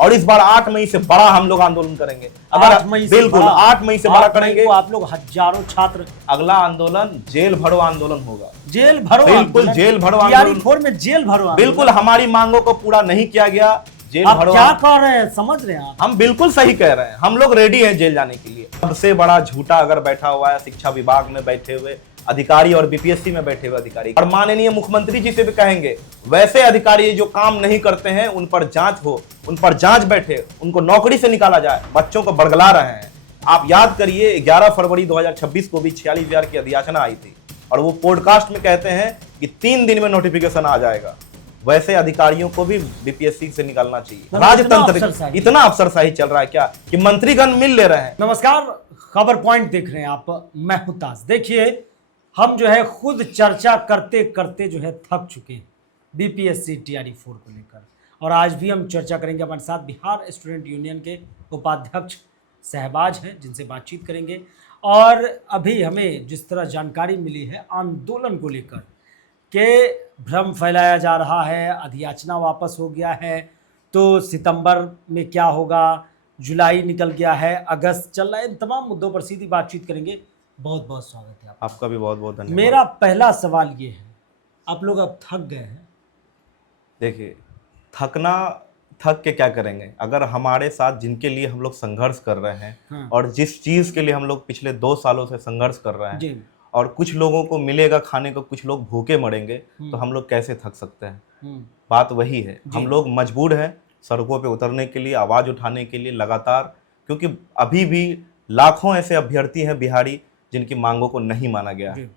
और इस बार 8 मई से बड़ा हम लोग आंदोलन करेंगे। अगर 8 मई से बिल्कुल बड़ा? 8 मई से बड़ा 8 मई करेंगे। को आप लोग हजारों छात्र अगला आंदोलन जेल भरो आंदोलन होगा। जेल भरो बिल्कुल, आंदोलन? जेल भरो TRE आंदोलन। 4 में जेल भरो आंदोलन? बिल्कुल, हमारी मांगों को पूरा नहीं किया गया, जेल आप भरो। क्या कह रहे हैं, समझ रहे हैं आप? हम बिल्कुल सही कह रहे हैं, हम लोग रेडी हैं जेल जाने के लिए। सबसे बड़ा झूठा अगर बैठा हुआ है शिक्षा विभाग में बैठे हुए अधिकारी और बीपीएससी में बैठे हुए अधिकारी, और माननीय मुख्यमंत्री जी से भी कहेंगे वैसे अधिकारी जो काम नहीं करते हैं उन पर जांच हो, उन पर जांच बैठे, उनको नौकरी से निकाला जाए। बच्चों को बरगला रहे हैं। आप याद करिए 11 फरवरी 2026 को भी 46,000 की अधियाचना आई थी और वो पॉडकास्ट में कहते हैं कि 3 दिन में नोटिफिकेशन आ जाएगा। वैसे अधिकारियों को भी बीपीएससी से निकालना चाहिए। राजतंत्र इतना अफसरशाही चल रहा है क्या कि मंत्रीगण मिल ले रहे हैं। नमस्कार, खबर पॉइंट देख रहे हैं आप, मैं हूं ताज। देखिए, हम जो है खुद चर्चा करते करते जो है थक चुके हैं बीपीएससी TRE 4 को लेकर, और आज भी हम चर्चा करेंगे। हमारे साथ बिहार स्टूडेंट यूनियन के उपाध्यक्ष शहबाज हैं, जिनसे बातचीत करेंगे। और अभी हमें जिस तरह जानकारी मिली है आंदोलन को लेकर के भ्रम फैलाया जा रहा है, अधियाचना वापस हो गया है, तो सितंबर में क्या होगा, जुलाई निकल गया है, अगस्त चल रहा है, इन तमाम मुद्दों पर सीधी बातचीत करेंगे। बहुत बहुत स्वागत है आपका भी बहुत बहुत धन्यवाद। मेरा पहला सवाल ये है, आप लोग अब थक गए हैं? देखिए, थक के क्या करेंगे? अगर हमारे साथ जिनके लिए हम लोग संघर्ष कर रहे हैं, हाँ। और जिस चीज के लिए हम लोग पिछले 2 सालों से संघर्ष कर रहे हैं, जी। और कुछ लोगों को मिलेगा खाने को, कुछ लोग भूखे मरेंगे, तो हम लोग कैसे थक सकते हैं? बात वही है, हम लोग मजबूर हैं सड़कों पे उतरने के लिए, आवाज उठाने के लिए लगातार, क्योंकि अभी भी लाखों ऐसे अभ्यर्थी हैं बिहारी जिनकी मांगों को नहीं माना गया है।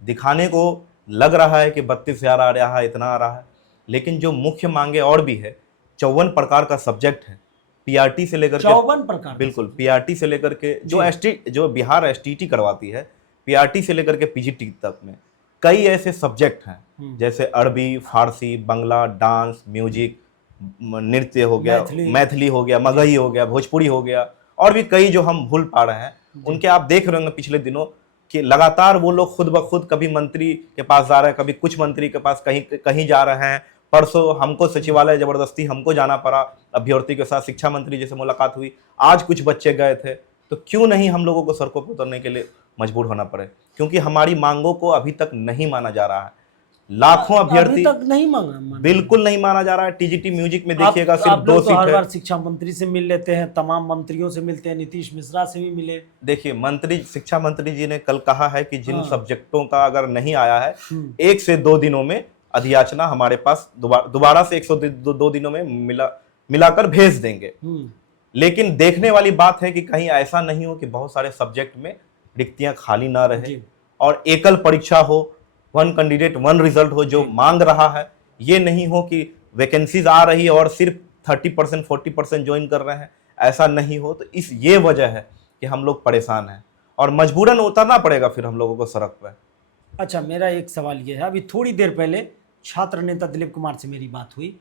दिखाने को लग रहा है कि 32,000 आ रहा है, इतना आ रहा है, लेकिन जो मुख्य मांगे और भी है। 54 प्रकार का सब्जेक्ट है, पीआरटी से लेकर 54 प्रकार? बिल्कुल, पीआरटी से लेकर के जो बिहार एसटीटी करवाती है, पीआरटी से लेकर के पीजीटी तक में कई ऐसे सब्जेक्ट हैं, जैसे अरबी, फारसी, बंगला, डांस, म्यूजिक, नृत्य हो गया, मैथिली हो गया, मगही हो गया, भोजपुरी हो गया, और भी कई जो हम भूल पा रहे हैं। उनके आप देख रहे होंगे पिछले दिनों कि लगातार वो लोग खुद ब खुद कभी मंत्री के पास जा रहे हैं, कभी कुछ मंत्री के पास कहीं जा रहे हैं। परसों हमको सचिवालय जबरदस्ती हमको जाना पड़ा, अभ्यर्थी के साथ शिक्षा मंत्री जी से मुलाकात हुई। आज कुछ बच्चे गए थे, तो क्यों नहीं हम लोगों को सड़कों पर उतरने के लिए मजबूर होना पड़े? क्योंकि हमारी मांगों को अभी तक नहीं माना जा रहा है। लाखों अभ्यर्थी तक नहीं मांगा, बिल्कुल नहीं माना जा रहा है। टीजीटी म्यूजिक में देखिएगा सिर्फ 2 सीट हर है। बार शिक्षा मंत्री से मिल लेते हैं, तमाम मंत्रियों से मिलते हैं, नीतीश मिश्रा से भी मिले। देखिए, शिक्षा मंत्री जी ने कल कहा है कि जिन सब्जेक्टों का अगर नहीं आया है, 1 से 2 दिनों में अधियाचना हमारे पास दोबारा से 102 दिनों में मिलाकर भेज देंगे। लेकिन देखने वाली बात है कि कहीं ऐसा नहीं हो कि बहुत सारे सब्जेक्ट में रिक्तियां खाली ना रहे और एकल परीक्षा हो, 1 कैंडिडेट 1 रिजल्ट हो, जो मांग रहा है। ये नहीं हो कि वैकेंसीज आ रही है और सिर्फ 30% 40% ज्वाइन कर रहे हैं, ऐसा नहीं हो। तो ये वजह है कि हम लोग परेशान हैं और मजबूरन उतरना पड़ेगा फिर हम लोगों को सड़क पर। अच्छा, मेरा एक सवाल ये है, अभी थोड़ी देर पहले छात्र नेता दिलीप कुमार से मेरी बात हुई,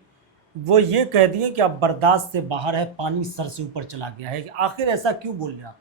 वो ये कह दिए कि अब बर्दाश्त से बाहर है, पानी सर से ऊपर चला गया है। आखिर ऐसा क्यों बोल रहे हैं आप?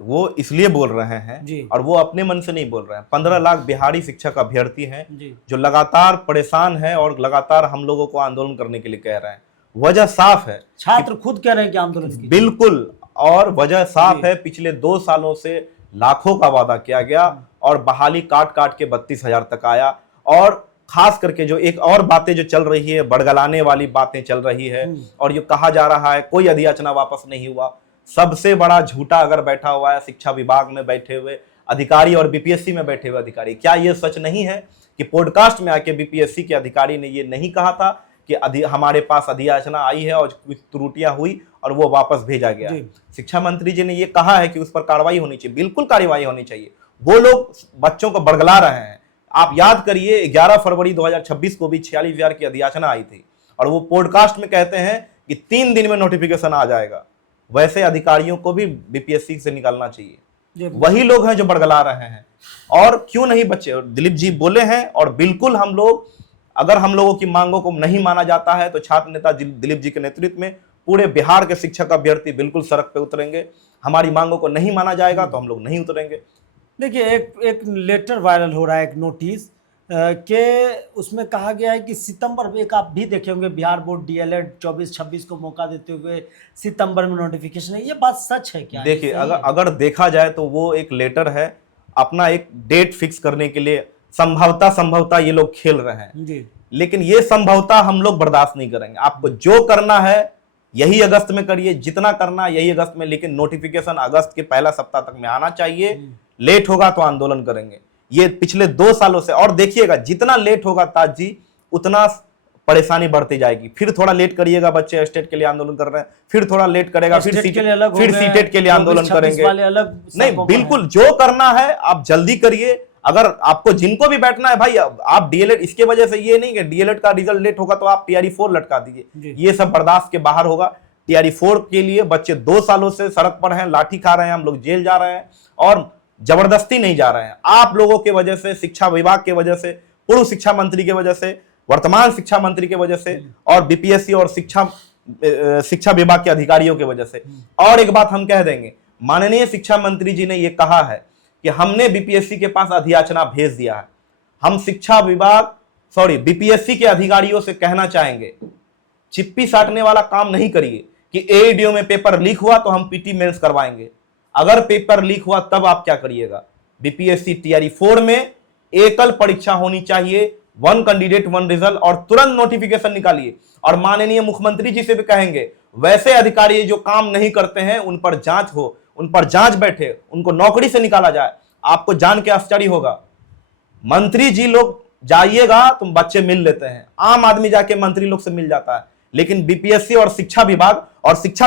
वो इसलिए बोल रहे हैं, और वो अपने मन से नहीं बोल रहे हैं। 15 लाख बिहारी शिक्षक अभ्यर्थी हैं जो लगातार परेशान है और लगातार हम लोगों को आंदोलन करने के लिए कह रहे हैं। वजह साफ है, छात्र खुद कह रहे हैं कि आंदोलन की। बिल्कुल, और वजह साफ है, पिछले 2 सालों से लाखों का वादा किया गया और बहाली काट काट के 32,000 तक आया। और खास करके जो एक और बातें जो चल रही है, बड़गलाने वाली बातें चल रही है, और ये कहा जा रहा है कोई अधियाचना वापस नहीं हुआ। सबसे बड़ा झूठा अगर बैठा हुआ है शिक्षा विभाग में बैठे हुए अधिकारी और बीपीएससी में बैठे हुए अधिकारी। क्या ये सच नहीं है कि पॉडकास्ट में आके बीपीएससी के अधिकारी ने ये नहीं कहा था कि हमारे पास अधियाचना आई है और कुछ त्रुटियां हुई और वो वापस भेजा गया? शिक्षा मंत्री जी ने ये कहा है कि उस पर कार्रवाई होनी चाहिए। बिल्कुल कार्रवाई होनी चाहिए। वो लोग बच्चों को बरगला रहे हैं। आप याद करिए 11 फरवरी 2026 को भी 46,000 की अधियाचना आई थी और वो पॉडकास्ट में कहते हैं कि 3 दिन में नोटिफिकेशन आ जाएगा। वैसे अधिकारियों को भी बीपीएससी से निकालना चाहिए। वही लोग हैं जो बरगला रहे हैं। और क्यों नहीं बच्चे, दिलीप जी बोले हैं, और बिल्कुल हम लोग, अगर हम लोगों की मांगों को नहीं माना जाता है तो छात्र नेता दिलीप जी के नेतृत्व में पूरे बिहार के शिक्षक अभ्यर्थी बिल्कुल सड़क पे उतरेंगे। हमारी मांगों को नहीं माना जाएगा तो हम लोग नहीं उतरेंगे। देखिए, एक लेटर वायरल हो रहा है, एक नोटिस कि उसमें कहा गया है कि सितंबर में, एक आप भी देखे होंगे बिहार बोर्ड डीएलएड 24-26 को मौका देते हुए सितंबर में नोटिफिकेशन है, ये बात सच है क्या? देखिए, ये सही है? अगर देखा जाए तो वो एक लेटर है अपना एक डेट फिक्स करने के लिए, संभवतः ये लोग खेल रहे हैं। जी लेकिन ये संभवतः हम लोग बर्दाश्त नहीं करेंगे। आपको जो करना है यही अगस्त में करिए, जितना करना है यही अगस्त में, लेकिन नोटिफिकेशन अगस्त के पहला सप्ताह तक में आना चाहिए। लेट होगा तो आंदोलन करेंगे। ये पिछले 2 सालों से, और देखिएगा जितना लेट होगा ताज जी उतना परेशानी बढ़ती जाएगी। फिर थोड़ा लेट करिएगा, बच्चे स्टेट के लिए आंदोलन कर रहे हैं, फिर थोड़ा लेट करेगा, फिर स्टेट के लिए अलग हो फिर गए, सीटेट के लिए आंदोलन 24-26 करेंगे। वाले अलग नहीं, सड़कों पर बिल्कुल जो करना है आप जल्दी करिए। अगर आपको जिनको भी बैठना है भाई, आप डीएलएड, इसके वजह से ये नहीं कि डीएलएड का रिजल्ट लेट होगा तो आप टीआरई 4 लटका दीजिए, ये सब बर्दाश्त के बाहर होगा। टीआरई 4 के लिए बच्चे 2 सालों से सड़क पर हैं, लाठी खा रहे हैं, हम लोग जेल जा रहे हैं, और जबरदस्ती नहीं जा रहे हैं। आप लोगों के वजह से, शिक्षा विभाग के वजह से, पूर्व शिक्षा मंत्री के वजह से, वर्तमान शिक्षा मंत्री के वजह से, और बीपीएससी और शिक्षा विभाग के अधिकारियों की वजह से। और एक बात हम कह देंगे, माननीय शिक्षा मंत्री जी ने यह कहा है कि हमने बीपीएससी के पास अधियाचना भेज दिया है। हम बीपीएससी के अधिकारियों से कहना चाहेंगे, चिप्पी साटने वाला काम नहीं करिए कि एईडीओ में पेपर लीक हुआ तो हम पीटी मेंस करवाएंगे। अगर पेपर लीक हुआ तब आप क्या करिएगा? बीपीएससी टीआरई 4 में एकल परीक्षा होनी चाहिए, 1 कैंडिडेट 1 रिजल्ट, और तुरंत नोटिफिकेशन निकालिए। और माननीय मुख्यमंत्री जी से भी कहेंगे, वैसे अधिकारी जो काम नहीं करते हैं उन पर जांच हो, उन पर जांच बैठे, उनको नौकरी से निकाला जाए। आपको जान के आश्चर्य होगा, मंत्री जी लोग जाइएगा तो बच्चे मिल लेते हैं, आम आदमी जाके मंत्री लोग से मिल जाता है। लेकिन बीपीएससी और शिक्षा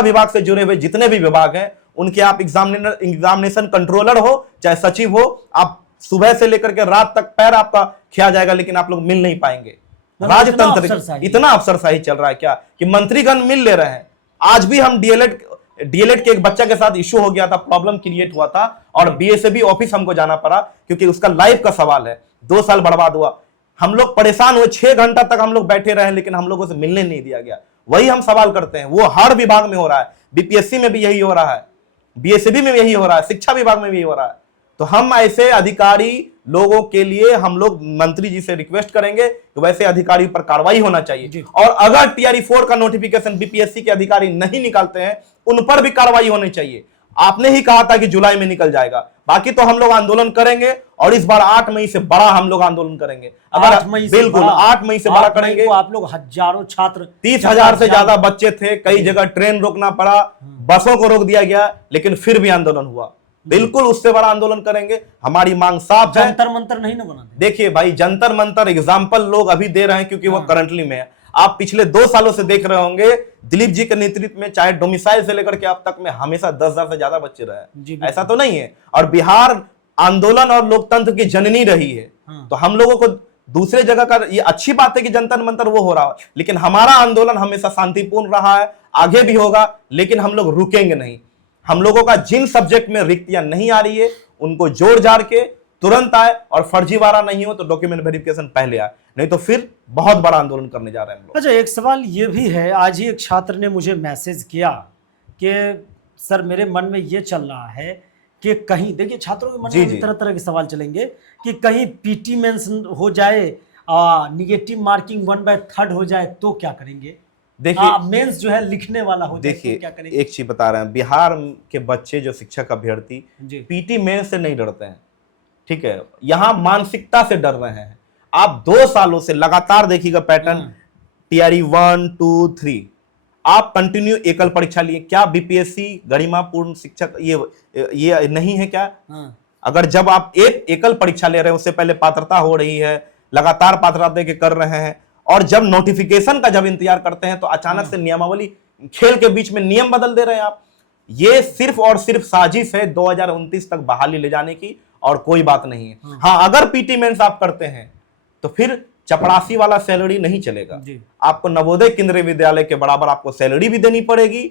विभाग से जुड़े हुए जितने भी विभाग हैं, उनके आप एग्जामिनेशन कंट्रोलर हो चाहे सचिव हो, आप सुबह से लेकर के रात तक पैर आपका खिया जाएगा, लेकिन आप लोग मिल नहीं पाएंगे। राजतंत्र इतना अफसरशाही चल रहा है क्या कि मंत्रीगण मिल ले रहे हैं। आज भी हम डीएलएड के एक बच्चा के साथ इश्यू हो गया था, प्रॉब्लम क्रिएट हुआ था, और बीएसएबी ऑफिस हमको जाना पड़ा क्योंकि उसका लाइफ का सवाल है। 2 साल बर्बाद हुआ, हम लोग परेशान हुए, 6 घंटा तक हम लोग बैठे रहे, लेकिन हम लोगों से मिलने नहीं दिया गया। वही हम सवाल करते हैं, वो हर विभाग में हो रहा है, बीपीएससी में भी यही हो रहा है, बीएसएबी में भी यही हो रहा है, शिक्षा विभाग में भी यही हो रहा है। तो हम ऐसे अधिकारी लोगों के लिए हम लोग मंत्री जी से रिक्वेस्ट करेंगे कि वैसे अधिकारी पर कार्रवाई होना चाहिए, और अगर टीआरई 4 का नोटिफिकेशन बीपीएससी के अधिकारी नहीं निकालते हैं उन पर भी कार्रवाई होनी चाहिए। आपने ही कहा था कि जुलाई में निकल जाएगा, बाकी तो हम लोग आंदोलन करेंगे, और इस बार 8 मई से बड़ा हम लोग आंदोलन करेंगे। अगर बिल्कुल 8 मई से बड़ा करेंगे। आप लोग हजारों छात्र, 30,000 से ज्यादा बच्चे थे, कई जगह ट्रेन रोकना पड़ा, बसों को रोक दिया गया, लेकिन फिर भी आंदोलन हुआ। बिल्कुल उससे बड़ा आंदोलन करेंगे। हमारी मांग साफ है। जंतर मंतर नहीं ना बना। देखिए भाई, जंतर मंतर एग्जाम्पल लोग अभी दे रहे हैं क्योंकि वो करंटली में है। आप पिछले 2 सालों से देख रहे होंगे, दिलीप जी के नेतृत्व में चाहे डोमिसाइल से लेकर के अब तक में हमेशा 10,000 से ज्यादा बच्चे रहे, ऐसा तो नहीं है। और बिहार आंदोलन और लोकतंत्र की जननी रही है, तो हम लोगों को दूसरे जगह का ये अच्छी बात है कि जंतर मंतर वो हो रहा है, लेकिन हमारा आंदोलन हमेशा शांतिपूर्ण रहा है, आगे भी होगा, लेकिन हम लोग रुकेंगे नहीं। हम लोगों का जिन सब्जेक्ट में रिक्तियां नहीं आ रही है उनको जोड़ जाड़ के तुरंत आए, और फर्जीवाड़ा नहीं हो तो डॉक्यूमेंट वेरिफिकेशन पहले आए, नहीं तो फिर बहुत बड़ा आंदोलन करने जा रहे हैं हम लोग। अच्छा, एक सवाल ये भी है, आज ही एक छात्र ने मुझे मैसेज किया कि सर मेरे मन में ये चल रहा है कि कहीं, देखिए छात्रों के मन में तरह तरह के सवाल चलेंगे कि कहीं पीटी मेंस हो जाए, निगेटिव मार्किंग 1/3 हो जाए तो क्या करेंगे? देखिए मेंस जो है लिखने वाला हो जाए तो क्या करेंगे? एक चीज बता रहे हैं, बिहार के बच्चे जो शिक्षक अभ्यर्थी पीटी मेंस से नहीं डरते हैं, ठीक है, यहाँ मानसिकता से डर रहे हैं। आप 2 सालों से लगातार देखिएगा पैटर्न, टीआरई 1, 2, 3 आप कंटिन्यू एकल परीक्षा लिए। क्या बीपीएससी गरिमापूर्ण शिक्षक ये नहीं है क्या? अगर जब आप एक एकल परीक्षा ले रहे हैं, उससे पहले पात्रता हो रही है, लगातार पात्रता दे के कर रहे हैं, और जब नोटिफिकेशन का जब इंतजार करते हैं तो अचानक से नियमावली, खेल के बीच में नियम बदल दे रहे हैं आप। ये सिर्फ और सिर्फ साजिश है 2029 तक बहाली ले जाने की, और कोई बात नहीं है। हाँ, अगर पीटी मेंस आप करते हैं तो फिर चपरासी वाला सैलरी नहीं चलेगा, आपको नवोदय केंद्रीय विद्यालय के बराबर आपको सैलरी भी देनी पड़ेगी,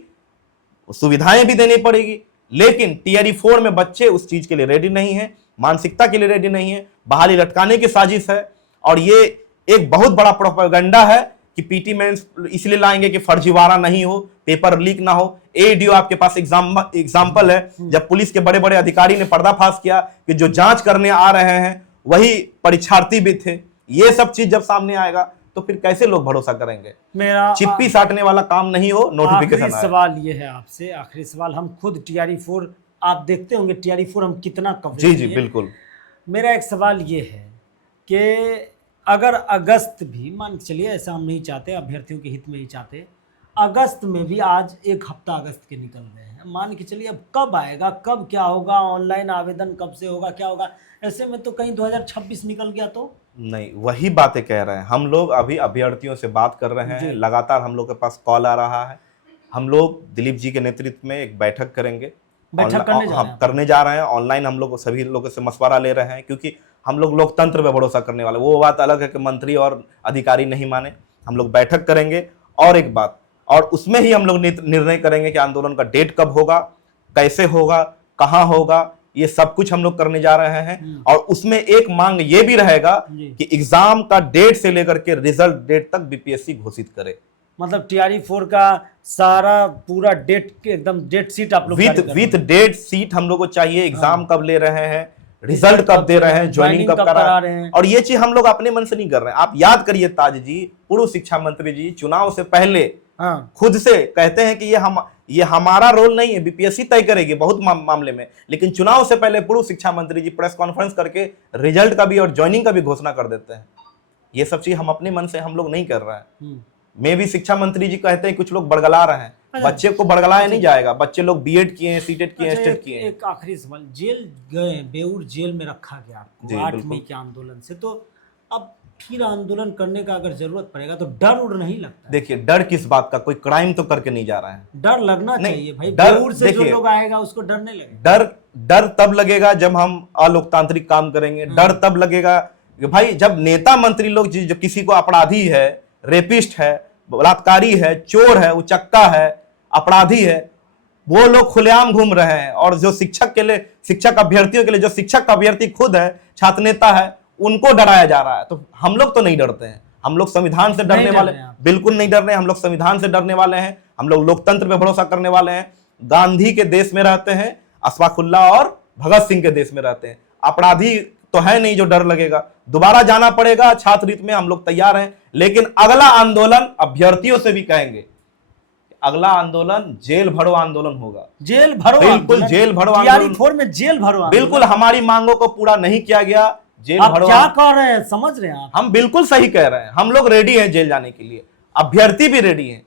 सुविधाएं भी देनी पड़ेगी। लेकिन टीआरई 4 में बच्चे उस चीज के लिए रेडी नहीं है, मानसिकता के लिए रेडी नहीं है, बहाली लटकाने की साजिश है। और ये एक बहुत बड़ा प्रोपेगेंडा है कि पीटी मेंस इसलिए लाएंगे कि फर्जीवाड़ा नहीं हो, पेपर लीक ना हो। एडीओ आपके पास एग्जाम्पल है, जब पुलिस के बड़े बड़े अधिकारी ने पर्दाफाश किया कि जो जांच करने आ रहे हैं वही परीक्षार्थी भी थे, ये सब चीज जब सामने आएगा तो फिर कैसे लोग भरोसा करेंगे? मेरा चिप्पी साटने वाला काम नहीं हो, नोटिफिकेशन आखिरी आए। सवाल ये है आपसे, आखिरी सवाल, हम खुद TRE4 आप देखते होंगे, TRE4 हम कितना जी कवरेज जी किए। बिल्कुल। मेरा एक सवाल ये है कि अगर अगस्त भी, मान के चलिए ऐसा हम नहीं चाहते, अभ्यर्थियों के हित में ही चाहते, अगस्त में भी आज एक हफ्ता अगस्त के निकल गए हैं, मान के चलिए अब कब आएगा, कब क्या होगा, ऑनलाइन आवेदन कब से होगा, क्या होगा, ऐसे में तो कहीं 2026 निकल गया तो? नहीं, वही बातें कह रहे हैं हम लोग, अभी अभ्यर्थियों से बात कर रहे हैं, लगातार हम लोग के पास कॉल आ रहा है। हम लोग दिलीप जी के नेतृत्व में एक बैठक करेंगे, बैठक करने जा रहे हैं? करने जा रहे हैं। ऑनलाइन हम लोग सभी लोगों से मशवरा ले रहे हैं, क्योंकि हम लोग लोकतंत्र पे भरोसा करने वाले। वो बात अलग है कि मंत्री और अधिकारी नहीं माने। हम लोग बैठक करेंगे और एक बात, और उसमें ही हम लोग निर्णय करेंगे कि आंदोलन का डेट कब होगा, कैसे होगा, कहाँ होगा, ये सब कुछ हम लोग करने जा रहे हैं। और उसमें एक मांग ये भी रहेगा कि एग्जाम का डेट से लेकर के रिजल्ट डेट तक बीपीएससी घोषित करे। मतलब TRE4 का सारा पूरा डेट के एकदम डेट शीट आप लोग विथ डेट शीट हम लोग को चाहिए, एग्जाम कब ले रहे हैं, रिजल्ट कब दे रहे हैं, ज्वाइनिंग कब करा रहे हैं। और ये चीज हम लोग अपने मन से नहीं कर रहे हैं। आप याद करिए ताज जी, पूर्व शिक्षा मंत्री जी चुनाव से पहले खुद से कहते हैं कि ये हमारा रोल नहीं है, बीपीएससी तय करेगी बहुत मामले में, लेकिन चुनाव से पहले पूर्व शिक्षा मंत्री जी प्रेस कॉन्फ्रेंस करके रिजल्ट का भी और ज्वाइनिंग का भी घोषणा कर देते हैं। ये सब चीज हम अपने मन से हम लोग नहीं कर रहे हैं। मैं भी शिक्षा मंत्री जी कहते हैं कुछ लोग बड़गला रहे हैं, बच्चे को बड़गलाया नहीं जाएगा। बच्चे लोग बीएड किए हैं, सीटेट किए हैं, स्टेट किए हैं। एक आखिरी सवाल, जेल गए, बेऊर जेल में रखा गया आपको 8 मई के आंदोलन से, तो अब फिर आंदोलन करने का अगर जरूरत पड़ेगा तो डर उड़ नहीं लगता? देखिए, डर किस बात का, कोई क्राइम तो करके नहीं जा रहा है। डर लगना चाहिए भाई, बेऊर से जो लोग आएगा उसको डर नहीं लगेगा। डर तब लगेगा जब हम अलोकतांत्रिक काम करेंगे। डर तब लगेगा कि भाई जब नेता मंत्री लोग जो किसी को अपराधी है, रेपिस्ट है, बलात्कारी है, चोर है, उचक्का है, अपराधी है, वो लोग खुलेआम घूम रहे हैं। और जो शिक्षक अभ्यर्थियों के लिए जो शिक्षक अभ्यर्थी खुद है, छात्र नेता है, उनको डराया जा रहा है। तो हम लोग तो नहीं डरते हैं, हम लोग संविधान से डरने वाले, बिल्कुल नहीं डर रहे हैं। हम लोग संविधान से डरने वाले हैं, हम लोग लोकतंत्र पे भरोसा करने वाले हैं। गांधी के देश में रहते हैं, अशफाकुल्लाह और भगत सिंह के देश में रहते हैं। अपराधी तो है नहीं जो डर लगेगा। दोबारा जाना पड़ेगा छात्र हित में, हम लोग तैयार हैं। लेकिन अगला आंदोलन अभ्यर्थियों से भी कहेंगे, अगला आंदोलन जेल भरो आंदोलन होगा। जेल भरो, बिल्कुल जेल भरो आंदोलन। TRE4 में जेल भरो, बिल्कुल हमारी मांगों को पूरा नहीं किया गया, जेल आप भरो। क्या कह रहे हैं, समझ रहे हैं आप? हम बिल्कुल सही कह रहे हैं, हम लोग रेडी हैं जेल जाने के लिए, अभ्यर्थी भी रेडी हैं।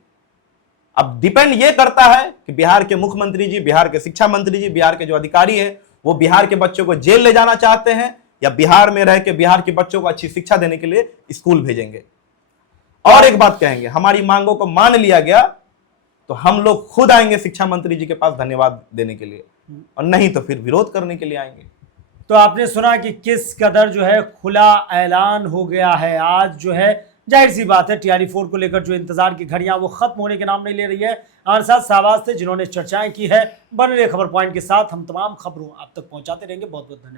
अब डिपेंड ये करता है कि बिहार के मुख्यमंत्री जी, बिहार के शिक्षा मंत्री जी, बिहार के जो अधिकारी है, वो बिहार के बच्चों को जेल ले जाना चाहते हैं या बिहार में रह के बिहार के बच्चों को अच्छी शिक्षा देने के लिए स्कूल भेजेंगे। और एक बात कहेंगे, हमारी मांगों को मान लिया गया तो हम लोग खुद आएंगे शिक्षा मंत्री जी के पास धन्यवाद देने के लिए, और नहीं तो फिर विरोध करने के लिए आएंगे। तो आपने सुना कि किस कदर जो है खुला ऐलान हो गया है। आज जो है जाहिर सी बात है, TRE4 को लेकर जो इंतजार की घड़ियां वो खत्म होने के नाम नहीं ले रही है। हमारे साथ शाहबाज थे जिन्होंने चर्चाएं की है। बने रहे खबर पॉइंट के साथ, हम तमाम खबरों आप तक पहुंचाते रहेंगे। बहुत बहुत धन्यवाद।